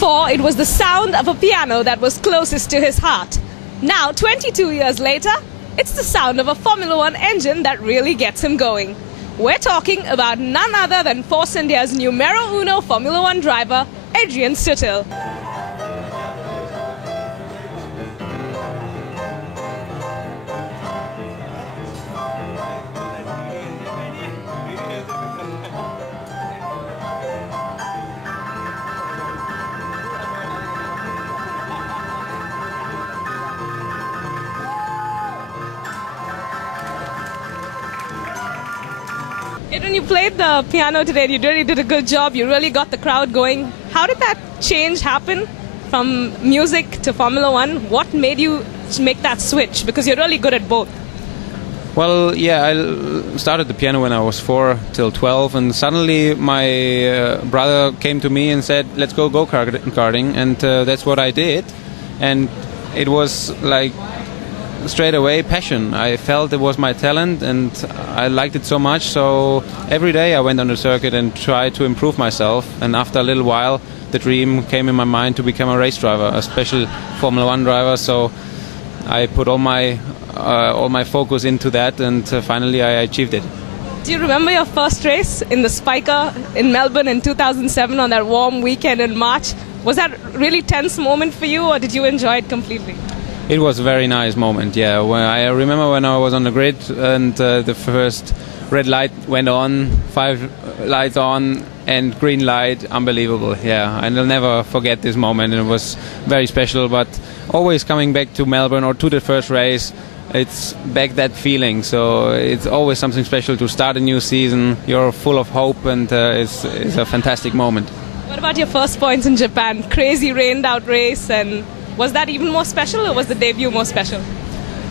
Before, it was the sound of a piano that was closest to his heart. Now, 22 years later, it's the sound of a Formula One engine that really gets him going. We're talking about none other than Force India's numero uno Formula One driver, Adrian Sutil. When you played the piano today, you really did a good job. You really got the crowd going. How did that change happen from music to Formula One? What made you make that switch? Because you're really good at both. Well, yeah, I started the piano when I was 4 till 12, and suddenly my brother came to me and said, let's go go-karting, and that's what I did. And it was like straight away passion. I felt it was my talent and I liked it so much, so every day I went on the circuit and tried to improve myself, and after a little while the dream came in my mind to become a race driver, a special Formula One driver. So I put all my focus into that, and finally I achieved it. Do you remember your first race in the Spiker in Melbourne in 2007 on that warm weekend in March? Was that a really tense moment for you, or did you enjoy it completely? It was a very nice moment, yeah. I remember when I was on the grid and the first red light went on, 5 lights on, and green light, unbelievable, yeah. And I'll never forget this moment. It was very special, but always coming back to Melbourne or to the first race, it's back that feeling. So it's always something special to start a new season. You're full of hope, and it's a fantastic moment. What about your first points in Japan? Crazy rained out race, and was that even more special, or was the debut more special?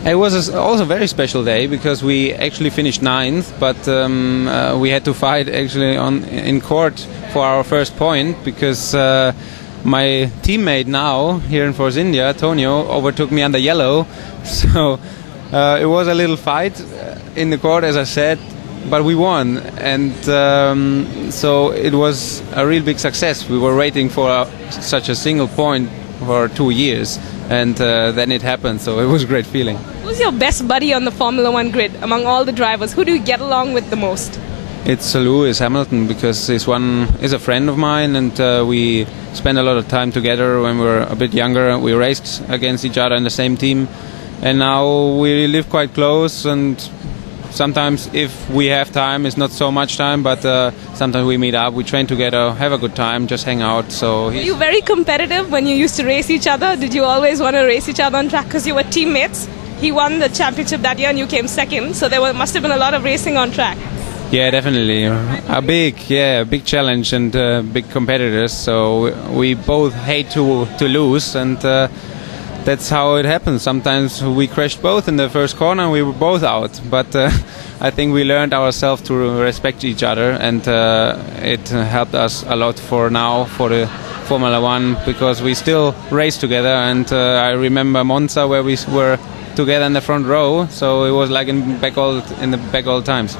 It was also a very special day because we actually finished 9th, but we had to fight actually in court for our first point because my teammate now here in Force India, Tonio, overtook me under yellow. So it was a little fight in the court, as I said, but we won, and so it was a real big success. We were waiting for such a single point for 2 years, and then it happened, so it was a great feeling. Who's your best buddy on the Formula One grid among all the drivers? Who do you get along with the most? It's Lewis Hamilton, because he's a friend of mine, and we spent a lot of time together when we were a bit younger. We raced against each other in the same team, and now we live quite close, and sometimes if we have time, it's not so much time, but sometimes we meet up, we train together, have a good time, just hang out. So were you very competitive when you used to race each other? Did you always want to race each other on track because you were teammates? He won the championship that year and you came second, so there must have been a lot of racing on track. Yeah, definitely. A big challenge, and big competitors. So we both hate to lose, and that's how it happens. Sometimes we crashed both in the first corner and we were both out. But I think we learned ourselves to respect each other, and it helped us a lot for now, for the Formula One, because we still race together. And I remember Monza, where we were together in the front row, so it was like in the back all times.